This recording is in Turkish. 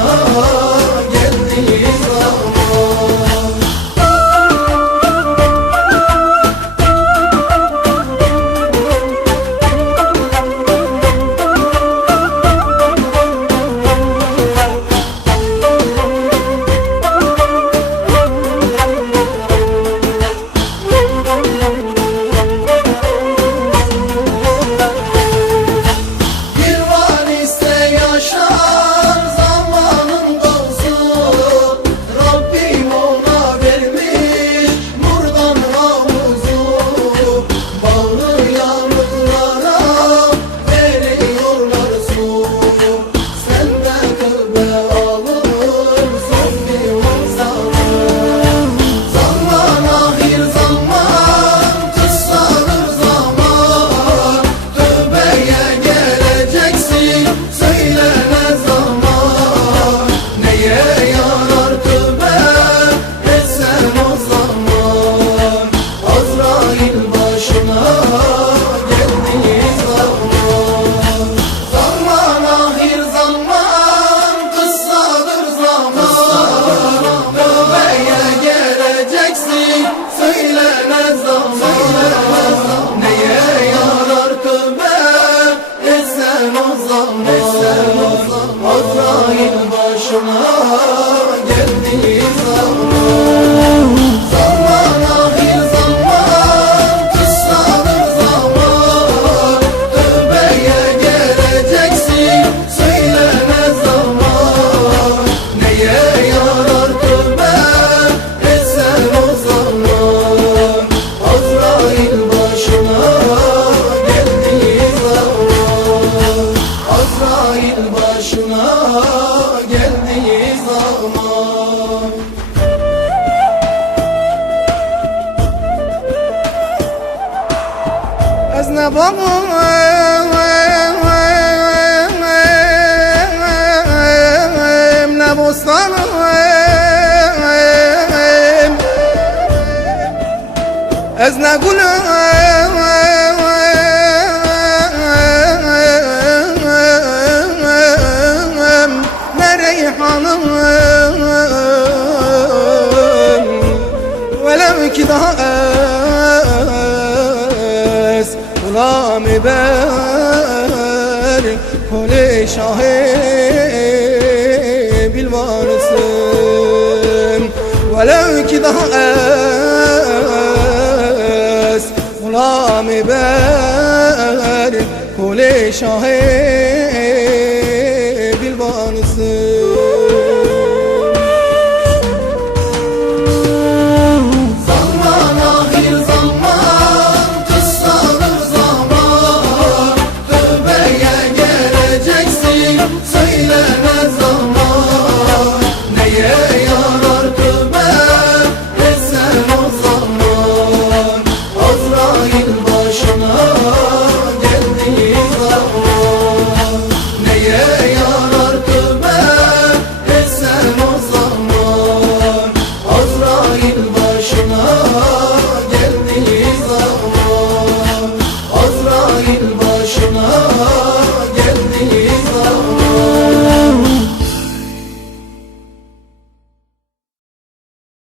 oh. geldiği zaman Aznabamım ne bostanım Ez ne gülüm میبر کل شاه بیلوارسم ولو که ده است غلام بر کل شاه